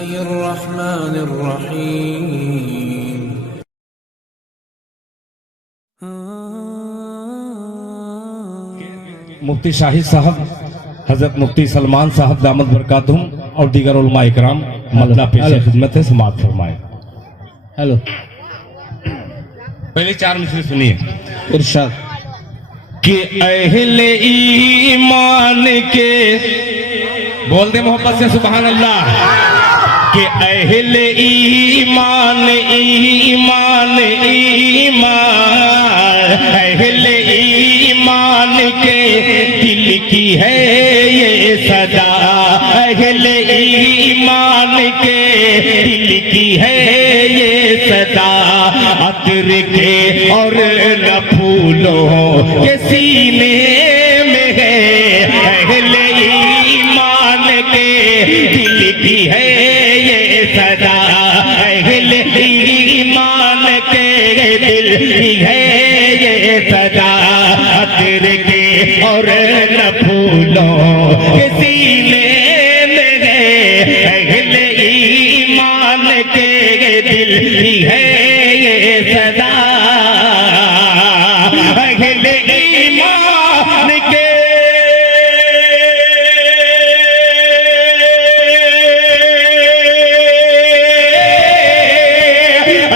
बिस्मिल्लाहिर्रहमानिर्रहीम। मुफ्ती शाहिद साहब, हजरत मुफ्ती सलमान साहब दामद बरकातुहुम और दीगर उलमा इकराम मतलब पेश खिदमत है, समाअत फरमाए। हेलो, पहले 4 मिसरे सुनिए। इरशाद कि अहले ईमान के, बोल दे मोहब्बत से सुभान अल्लाह। कि अहले ईमान ईमान ईमान, अहले ईमान के दिल की है ये सदा, अहले ईमान के दिल की है ये सदा। अतर के और न फूलों के सीने में है, अहले ईमान के दिल की है ये सदा, अहले ईमान के दिल की है ये सदा। अतर के और न फूलों के सीने में है, अहले ईमान के दिल की है ये सदा। अहले ईमान के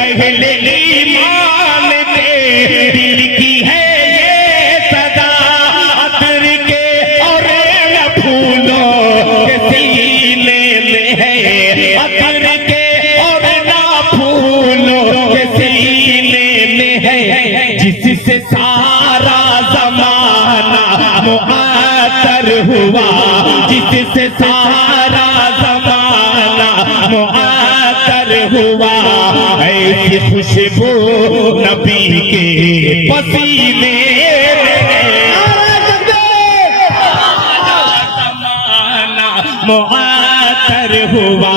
अहले ईमान के दिल की है ये सदा। अतर के और न फूलों के सीने में है, अतर के और न फूलों के सीने में है। जिससे सारा जमाना मुआतर हुआ, जिससे सारा जमाना मुआतर हुआ। ऐसी खुशबू नबी के पसीने में है, जमाना मुआतर हुआ।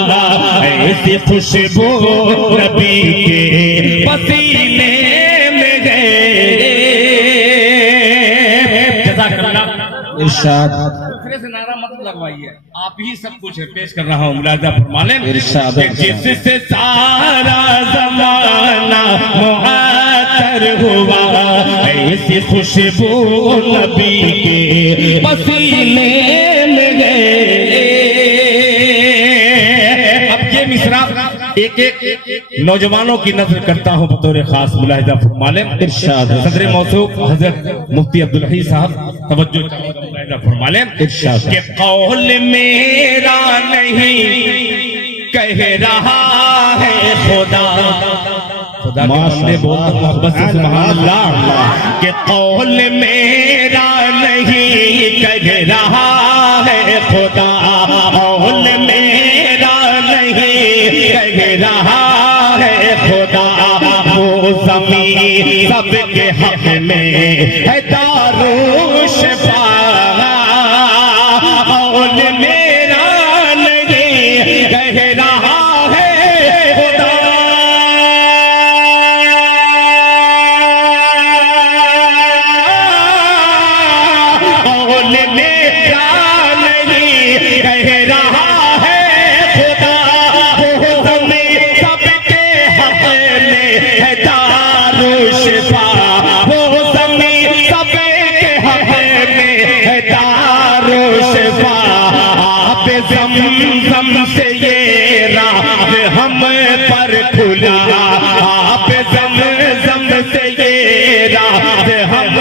ऐसी खुशबू नबी के पसीने में गए। इरशाद दूसरे से नारा मत लगवाइए, आप ही सब कुछ है, पेश कर रहा हूँ, मुलाजा फरमा लें। इरशाद जिससे सारा जमाना मुआतर हुआ। ऐसी खुशबू नबी के पसीने में गए। अब ये मिसरा एक एक नौजवानों की नजर करता हूँ, बतौर खास मुलाहिजा फरमा लें। इरशाद सदर मौसूफ हजरत मुफ्ती अब्दुल हई साहब तवज्जो मुलाहिजा फरमा लें। इरशाद कि कौल मेरा नहीं कह रहा है खुदा, खुदा के बंदे बोल दो मोहब्बत से सुभान अल्लाह। कि कौल मेरा नहीं कह रहा है खुदा, कौल मेरा नहीं कह रहा है खुदा। वो ज़मीन सबके हक में है दारुश पारा, कौल मेरा नहीं कह रहा है खुदा। कौल मेरा नहीं कह रहा है खुदा। वो ज़मीन सबके हक में है दारुश पारा, वो ज़मीन सबके हक में है दारुश पारा। आप ज़मज़म से ये राह हम पर खुला, आप ज़मज़म से ये राह हम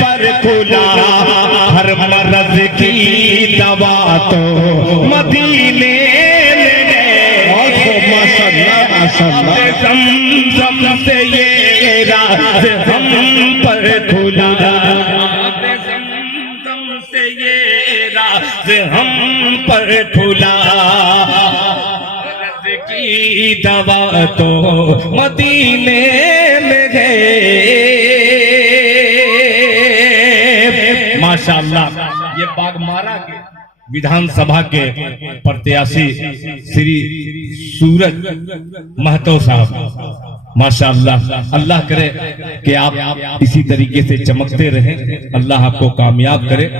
पर खुला। हर मर्ज़ की दवा तो मदीने में है। माशाअल्लाह माशाअल्लाह। ज़मज़म से ये राह हम पर खुला, ज़मज़म से ये राह हम पर खुला। मर्ज़ की दवा तो मदीने में है। माशाअल्लाह, ये बागमारा के विधानसभा के प्रत्याशी श्री सूरज महतो साहब, माशाअल्लाह। अल्लाह करे कि आप इसी तरीके से चमकते रहें, अल्लाह आपको कामयाब करे।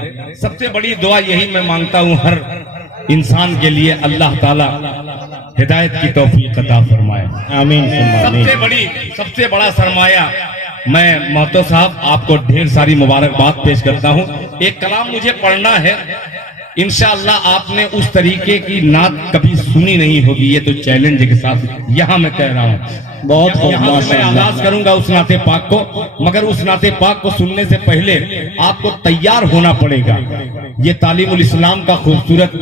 सबसे बड़ी दुआ यही मैं मांगता हूँ हर इंसान के लिए अल्लाह ताला हिदायत की तौफीक अता फरमाए। आमीन सुम्मा आमीन। सबसे बड़ा सरमाया, मैं महतो साहब आपको ढेर सारी मुबारकबाद पेश करता हूँ। एक कलाम मुझे पढ़ना है, इंशाअल्लाह आपने उस तरीके की नात कभी सुनी नहीं होगी, ये तो चैलेंज के साथ यहाँ मैं कह रहा हूँ। बहुत खूब, यहाँ से मैं माशाअल्लाह। आगाज करूंगा उस नाते पाक को, मगर उस नाते पाक को सुनने से पहले आपको तैयार होना पड़ेगा। ये तालीमुल इस्लाम का खूबसूरत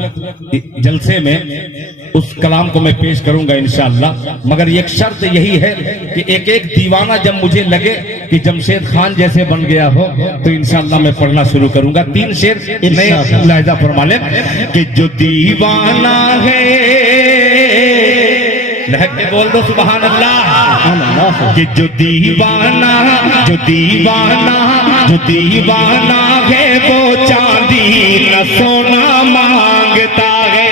जलसे में उस कलाम को मैं पेश करूंगा इंशाअल्लाह, मगर एक शर्त यही है कि एक एक दीवाना जब मुझे लगे कि जमशेद खान जैसे बन गया हो तो इंशाअल्लाह मैं पढ़ना शुरू करूंगा। 3 शेर नए लहजा फरमा ले कि जो दीवाना है, लहक के बोल दो सुभान अल्लाह, कि जो दीवाना है वो चांदी न सोना मांगता है।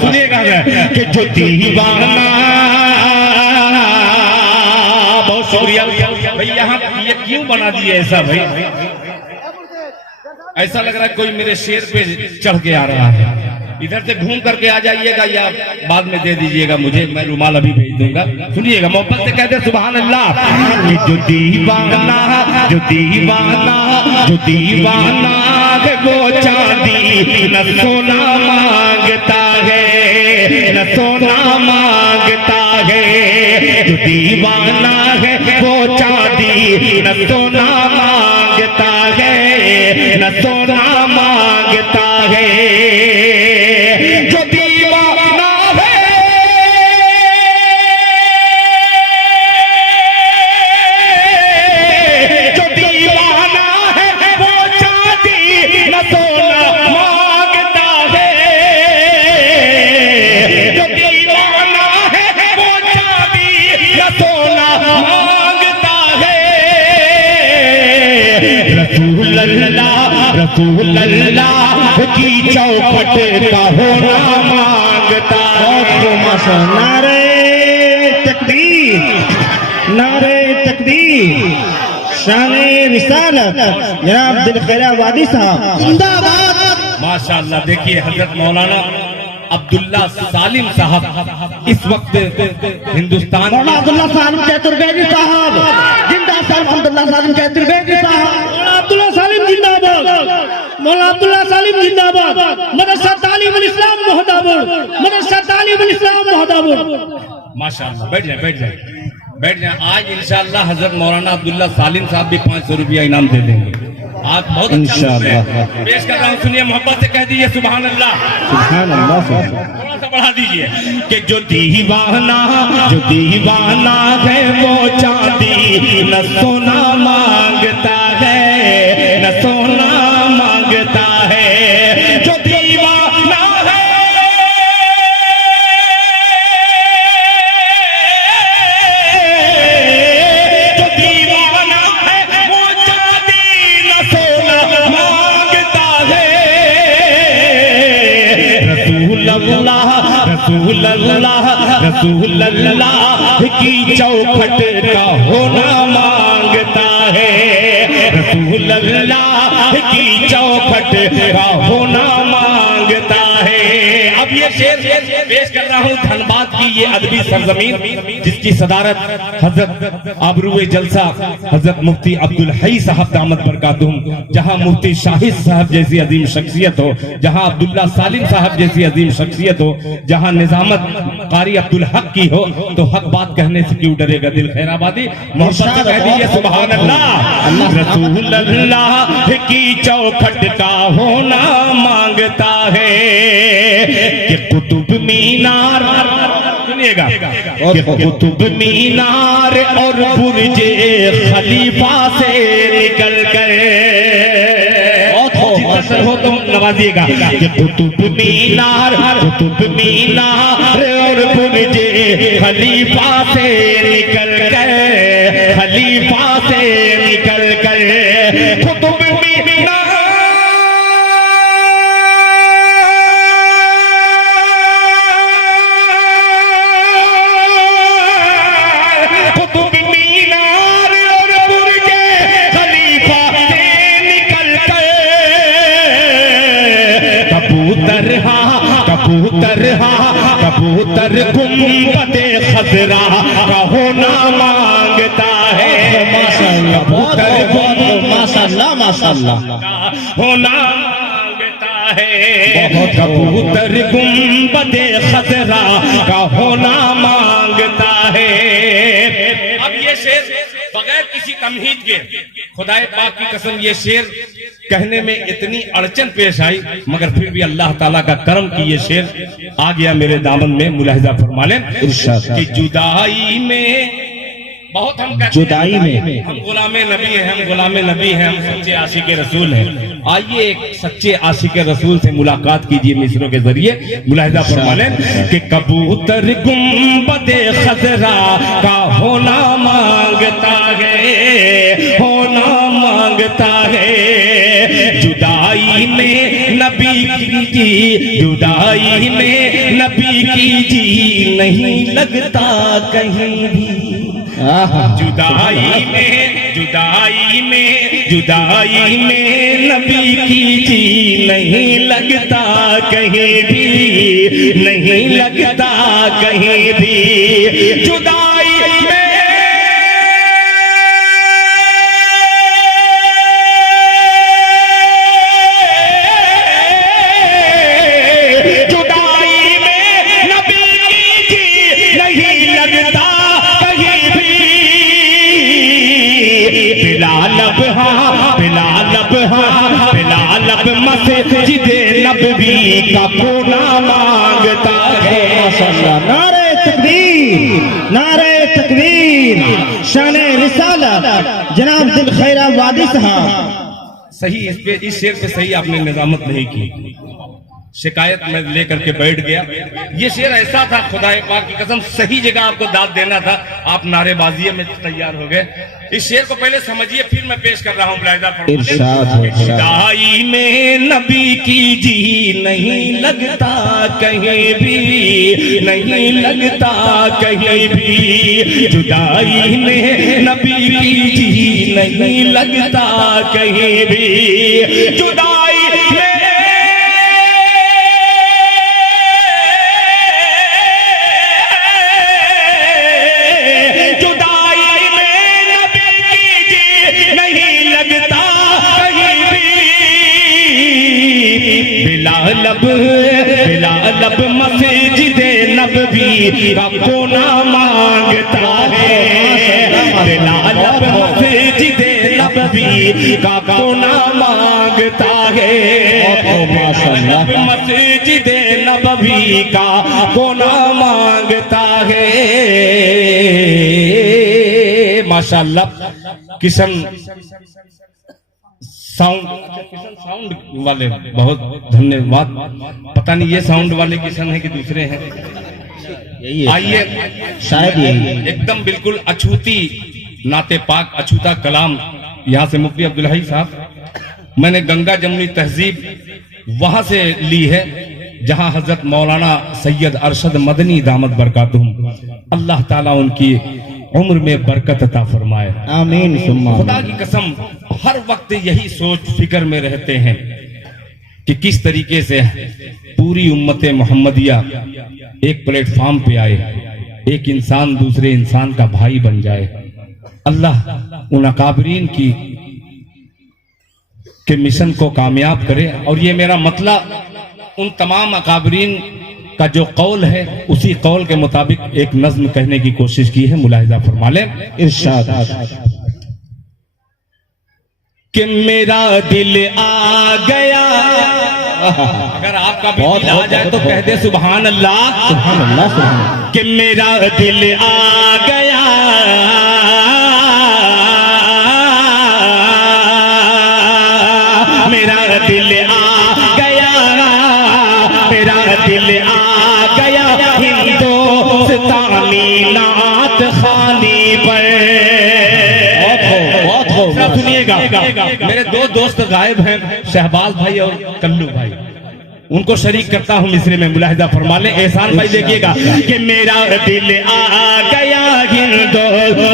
सुनिएगा कि जो दीवाना, बहुत शुक्रिया भाई। यहाँ ये क्यों बना दिए ऐसा भाई? ऐसा लग रहा है कोई मेरे शेर पे चढ़ के आ रहा है। इधर से घूम करके आ जाइएगा या बाद में दे दीजिएगा मुझे, मैं रुमाल अभी भेज दूंगा। सुनिएगा, मोहब्बत से कहते सुभान अल्लाह। जो दीवाना है वो चांदी न सोना मांगता है, न सोना मांगता है। जो दीवाना है वो चांदी न सोना मांगता है, न सोना मांगता है। जो दीवाना है, जो दीवाना है वो चांदी न सोना मांगता है। जो दीवाना है वो चांदी न सोना मांगता है। रसूल अल्लाह की चौखट का होना मांगता है। नारे तकबीर, नारे तकबीर, शाने रिसालत जनाब दिल खैराबादी साहब जिंदाबाद। माशाअल्लाह। देखिए हजरत मौलाना अब्दुल्ला सालिम साहब इस वक्त हिंदुस्तान मौलाना अब्दुल्ला सालिम चतुर्वेदी साहब जिंदाबाद। अब्दुल्ला सालिम चतुर्वेदी साहब, मौलाना अब्दुल्ला सालिम जिंदाबाद, मौलाना अब्दुल्ला सालिम जिंदाबाद। मदरसा तालीमुल इस्लाम मोहदापुर, मदरसा तालीमुल इस्लाम मोहदापुर। माशाअल्लाह। बैठ जाए। आज इंशाअल्लाह हजरत मौलाना अब्दुल्ला सालिम साहब भी 500 रुपया इनाम दे देंगे। आप बहुत अच्छा इंशाअल्लाह पेश कर रहा हूँ। सुनिए, मोहब्बत से कह दीजिए सुभान अल्लाह। सुभान अल्लाह। थोड़ा सा बढ़ा दीजिए कि जो दीवाना है वो चांदी न सोना मांगता है, न सोना मांगता है। जो दीवाना है, जो दीवाना है वो चांदी न सोना मांगता है। रसूल अल्लाह की चौखट का होना मांगता है। रसूल अल्लाह की चौखट का होना मांगता है। अब ये शेर पेश कर रहा हूँ धनबाद की ये अदबी सरजमीन, जिसकी सदारत हजरत आबरूए जलसा हजरत मुफ्ती अब्दुल हई साहब दामद बरकातुहुम, जहाँ मुफ्ती शाहिद साहब जैसी अजीम शख्सियत हो, जहाँ अब्दुल्ला सालिम साहब जैसी अजीम शख्सियत हो, जहाँ निजामत कारी अब्दुल हक की हो, तो हक बात कहने से क्यों डरेगा दिल खैराबादी। मोहब्बत से कह दीजिए सुभान अल्लाह। रसूल अल्लाह की चौखट का होना मांगता है कि कुतुब मीनार, सुनिएगा, कि कुतुब मीनार और बुर्जे खलीफा से निकल कर हो तो नवाजिएगा कि कुतुब मीनार और बुर्जे खलीफा से निकल कर, खलीफा से निकल कर कुतुब मीनार, कुतुब मीनार और बुर्जे खलीफा से निकल कर खजरा का होना मांगता है। माशाअल्लाह, बहुत बहुत माशाअल्लाह माशाअल्लाह। होना मांगता है, कबूतर गुंबदे खजरा का होना मांगता है। अब ये शेर बगैर किसी तमहीद के, खुदाए पाक की कसम, ये शेर कहने में इतनी अड़चन पेश आई, मगर फिर भी अल्लाह ताला का करम की ये शेर आ गया मेरे दामन में। मुलाहिजा फरमा लें कि जुदाई में बहुत हम कहते जुदाई में हम गुलामे नबी हैं, हम गुलामे नबी हैं, हम सच्चे आशिक रसूल हैं। आइए एक सच्चे आशिक रसूल से मुलाकात कीजिए मिसरों के जरिए। मुलाहिजा फरमा लें कि कबूतर गुंबदे खजरा का होना मांगता है, होना मांगता है। जुदाई में नबी की जी, जुदाई में नबी की जी नहीं लगता कहीं भी। जुदाई में, जुदाई में, जुदाई में नबी की जी नहीं लगता कहीं भी, नहीं लगता कहीं भी। जुदाई में मस्जिदे नबवी का कोना मांगता है। नारे तकबीर, नारे तकबीर, शाने रिसालत जनाब दिल खैरा वादी साहब। सही इस शेर पे सही आपने निजामत नहीं की, शिकायत में लेकर के बैठ गया। ये शेर ऐसा था, खुदाए पाक की कसम, सही जगह आपको दाद देना था, आप नारेबाजी में तैयार हो गए। इस शेर को पहले समझिए, फिर मैं पेश कर रहा हूँ। जुदाई में नबी की जी नहीं लगता कहीं भी, नहीं लगता कहीं भी। जुदाई में नबी की जी नहीं लगता कहीं भी। जुदाई में बिलालब मस्जिदे नबवी का कोना मांगता है। बिलालब मस्जिदे नबवी का कोना मांगता है। मस्जिदे नबवी का कोना मांगता है। माशाअल्लाह, किशन साउंड वाले बहुत धन्यवाद। पता नहीं ये साउंड वाले किशन है कि दूसरे हैं। आइए, शायद यही एकदम बिल्कुल अछूती नाते पाक, अछूता कलाम यहाँ से मुफ्ती अब्दुल हई साहब, मैंने गंगा जमुनी तहजीब वहां से ली है, जहां हजरत मौलाना सैयद अरशद मदनी दामद बरकातुहू, अल्लाह ताला उनकी उम्र में बरकत अता फरमाए, आमीन। खुदा की कसम हर वक्त यही सोच फिक्र में रहते हैं कि किस तरीके से पूरी उम्मते मोहम्मदिया एक प्लेटफॉर्म पे आए, एक इंसान दूसरे इंसान का भाई बन जाए। अल्लाह उन अकाबरीन की के मिशन को कामयाब करे। और ये मेरा मतलब उन तमाम अकाबरीन का जो कौल है, उसी कौल के मुताबिक एक नज्म कहने की कोशिश की है। मुलाहिजा फरमा लें। इरशाद कि मेरा दिल आ गया, अगर आपका भी दिल आ जाए तो कह दे सुभान अल्लाह, सुभान अल्लाह, सुभान। कि मेरा दिल आ गया, मेरा दिल आ गया, मेरा दिल आ गया हिंदुस्तानी नात खानी पर। सुनिएगा, मेरे दो दोस्त गायब हैं, शहबाज भाई और कल्लू भाई, उनको शरीक करता हूं मिसरे में। मुलाहिजा फरमा ले। एहसान भाई देखिएगा कि मेरा दिल आ गया हिंदो,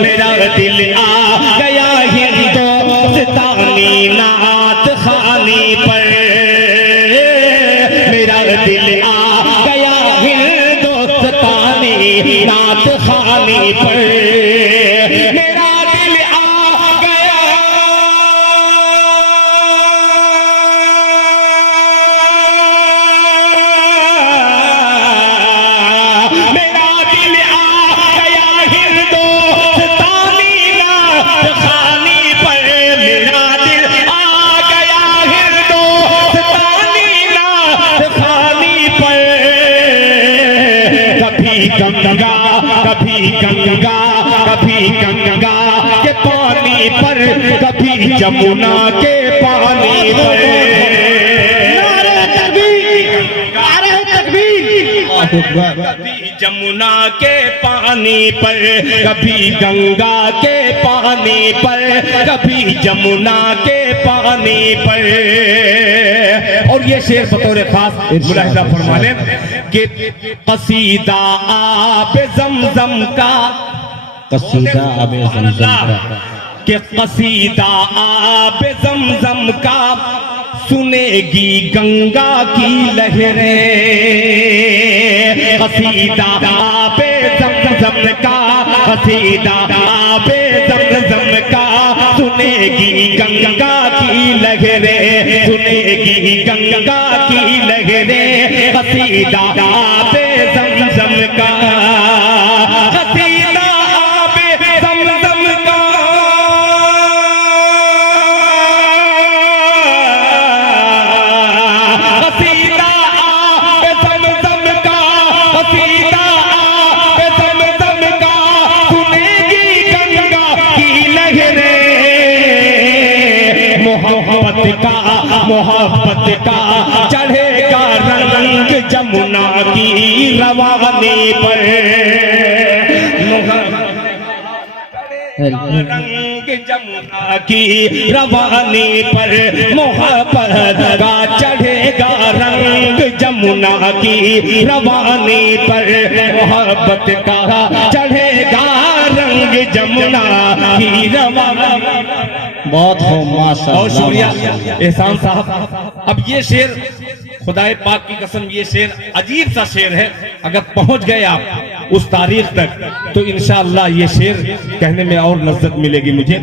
मेरा दिल आ गया हिंदुस्तानी नात खानी पर, मेरा दिल आ गया हिंदुस्तानी नात खानी पर मेरा दिल आ गया, मेरा दिल आ गया हिंदुस्तानी रात खानी पर, मेरा दिल आ गया हिंदुस्तानी रात खानी पर। कभी गंगा कभी गंगा कभी गंगा के पानी पर, कभी जमुना के पानी पर। नारे तकबीर, नारे तकबीर। कभी जमुना के पानी पर, कभी गंगा के पानी पर, कभी जमुना के पानी पर। और ये शेर बतौर खास मुलाहिजा फरमा लें कि कसीदा आबे ज़मज़म का, कसीदा आबे ज़मज़म का, कि कसीदा आबे ज़मज़म का सुनेगी गंगा की लहरें। कसीदा आबे ज़मज़म का, कसीदा आबे ज़मज़म का सुनेगी गंगा की लहरें, सुनेगी गंगा की लहरें। कसीदा आबे ज़मज़म का, कसीदा आबे ज़मज़म का, कसीदा आबे ज़मज़म का, कसीदा आबे ज़मज़म का सुनेगी गंगा की लहरें। मोहब्बत का चढ़ेगा रंग जमुना की रवानी पर, रंग जमुना की रवानी पर। मोहब्बत का चढ़ेगा रंग जमुना की रवानी पर, मोहब्बत का चढ़ेगा रंग जमुना की रवानी। बहुत हो माशाअल्लाह। बहुत शुक्रिया एहसान साहब। अब ये शेर खुदाए पाक की कसम, ये शेर अजीब सा शेर है। अगर पहुंच गए आप उस तारीख तक तो इंशाअल्लाह ये शेर कहने में और लज्जत मिलेगी मुझे।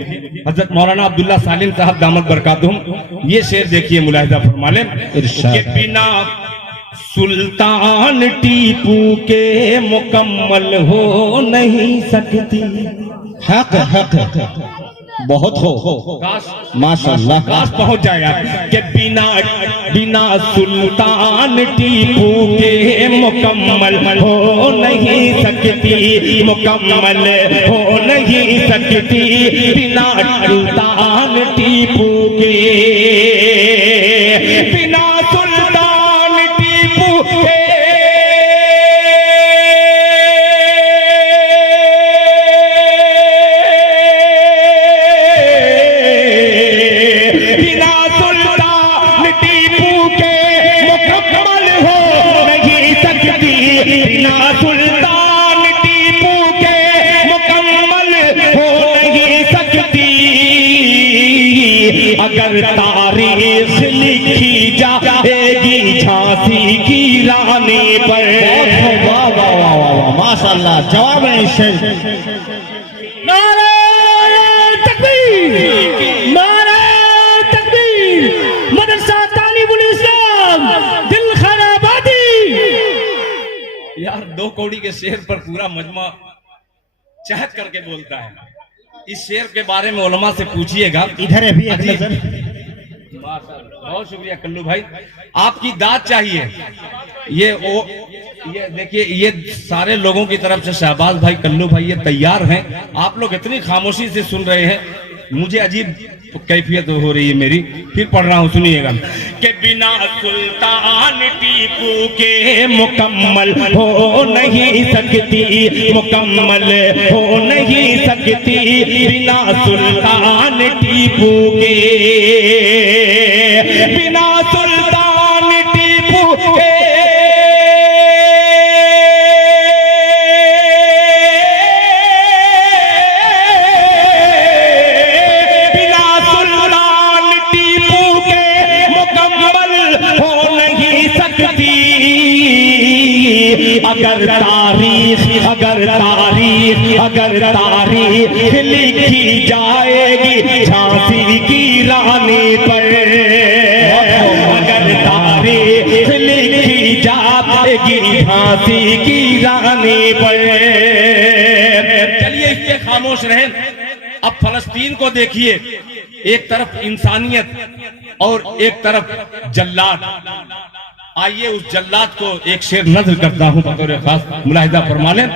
हजरत मौलाना अब्दुल्ला सालिम साहब दामद बरकातुहुम, ये शेर देखिए, मुलाहिजा फरमा लें कि बिना सुल्तान टीपू के मुकम्मल हो नहीं सकती। हक हक बहुत हो माशाअल्लाह। काश पहुंच जाएगा कि बिना सुल्तान टीपू के मुकम्मल हो नहीं सकती, मुकम्मल हो नहीं सकती बिना सुल्तान टीपू के, बिना सुल्तान टीपू के। बिना सुल्तान टीपू के मुकम्मल हो नहीं सकती। अगर तारीख लिखी जाएगी झांसी की रानी पर। वाह वाह वाह वाह माशाअल्लाह, जवाब है शेर। नारे तकबीर, नारे तकबीर। मदरसा तालीमुल इस्लाम दिल खैराबादी। यार 2 कौड़ी के शेर पर पूरा मजमा चहक करके बोलता है। इस शेर के बारे में उलमा से पूछिएगा। इधर है भी एक नजर। बहुत शुक्रिया कल्लू भाई, आपकी दाद चाहिए। ये देखिए, ये सारे लोगों की तरफ से शहबाज भाई, कल्लू भाई ये तैयार हैं। आप लोग इतनी खामोशी से सुन रहे हैं, मुझे अजीब कैफियत हो रही है मेरी। फिर पढ़ रहा हूँ, सुनिएगा कि बिना सुल्तान टीपू के मुकम्मल हो नहीं सकती, मुकम्मल हो नहीं सकती बिना सुल्तान टीपू के, बिना सुल्तान टीपू के। अगर तारीख लिखी जाएगी झांसी की रानी पर, अगर तारीख लिखी जाएगी झांसी की रानी पर। चलिए इस पे खामोश रहें। अब फलस्तीन को देखिए, एक तरफ इंसानियत और एक तरफ जल्लाद। आइए उस जल्लाद को एक शेर नज़्म करता हूं, बतौर खास मुलाहिजा फरमा लें।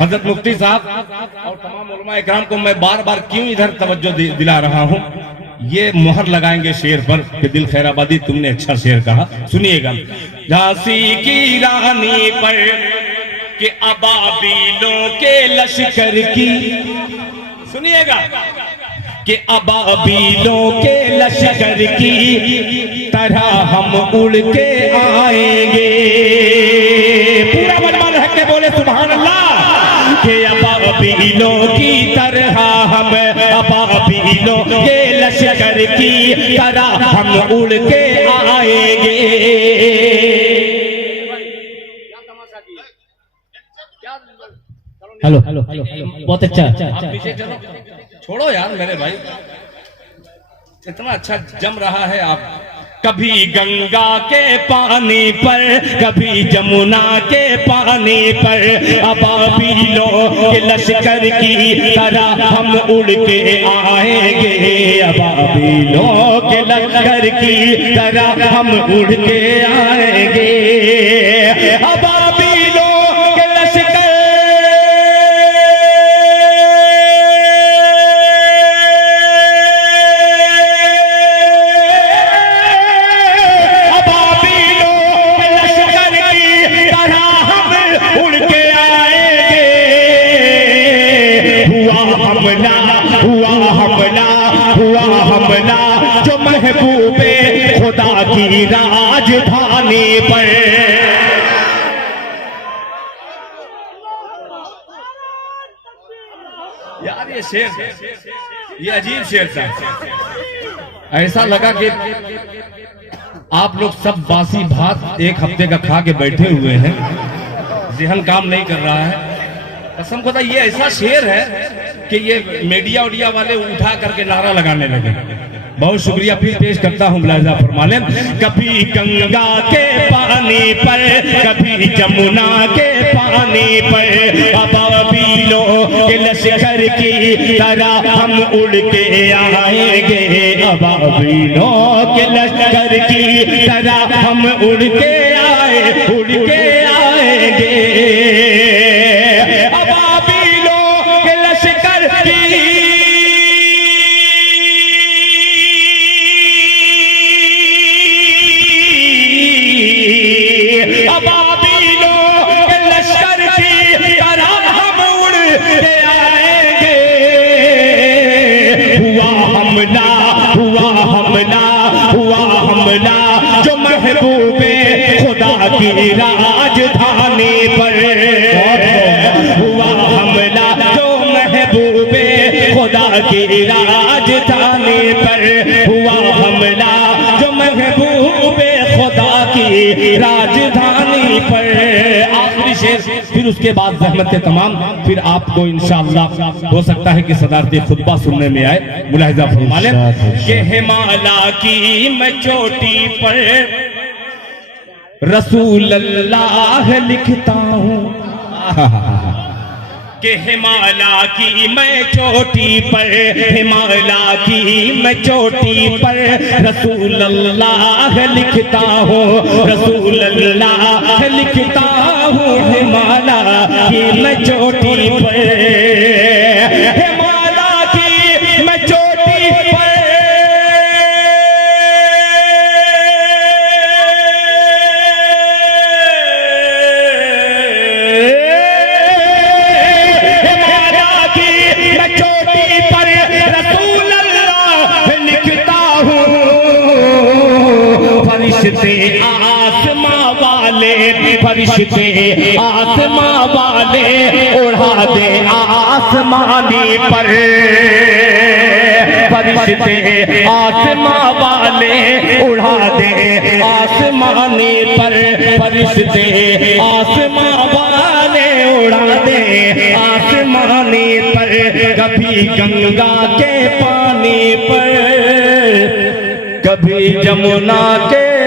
हजरत मुफ्ती साहब और तमाम उलमा इकराम को मैं बार बार क्यों इधर तवज्जो दिला रहा हूं, ये मोहर लगाएंगे शेर पर कि दिल खैराबादी तुमने अच्छा शेर कहा। सुनिएगा। झांसी की रानी पर कि अबाबीलों के लश्कर की, सुनिएगा, कि अबाबीलों के लश्कर की तरह हम उड़ के आएंगे। पूरा मनमान है के बोले सुभान अल्लाह। कि अबाबीलों की तरह हम, अबाबीलों के लश्कर की तरह हम उड़ के आएंगे। हेलो बहुत अच्छा। आप पीछे चलो, छोड़ो यार मेरे भाई, इतना अच्छा जम रहा है। आप कभी गंगा के पानी पर, कभी जमुना के पानी पर, अबाबीलों के लश्कर की तरह हम उड़ के आएंगे। अबाबीलों के लश्कर की तरह हम उड़ के आएंगे। अबाबीलों के लश्कर, हमला जो महबूबे खुदा की राजधानी पर। यार ये शेर, ये अजीब शेर था। ऐसा लगा कि आप लोग सब बासी भात एक हफ्ते का खा के बैठे हुए हैं, ज़हन काम नहीं कर रहा है। कसम खुदा ये ऐसा शेर है कि ये मीडिया उडिया वाले उठा करके नारा लगाने लगे। बहुत शुक्रिया, फिर पेश करता हूँ मुलाहिजा फरमा लें। कभी गंगा के पानी पर, कभी जमुना के पानी पर, अबाबीलों के लश्कर की तरह हम उड़ के आएंगे। अबाबीलों के लश्कर की तरह हम उड़ के आएंगे। जो महबूबे खुदा की राजधानी पर हुआ हमला, जो महबूबे खुदा की राजधानी पर हुआ हमला, जो महबूबे खुदा की राजधानी पर। आखिरी शेर, फिर उसके बाद ज़हमत तमाम, फिर आपको इंशाअल्लाह हो सकता है कि सदारती खुतबा सुनने में आए। मुलाहिजा फरमा लें कि हिमालय की मैं चोटी पर रसूल अल्लाह लिखता हूँ, कि हिमालय की मैं चोटी पर, हिमालय की मैं चोटी पर रसूल अल्लाह लिखता हूँ, रसूल अल्लाह लिखता हूँ। हिमालय की मैं चोटी पर, हिमालय की मैं चोटी पर, फरिश्ते आसमां वाले, फरिश्ते आसमां वाले उड़ा दे आसमानी पर। फरिश्ते आसमां वाले उड़ा दे आसमाने पर, फरिश्ते आसमां वाले उड़ा दे आसमाने पर, कभी गंगा के पानी पर, कभी जमुना के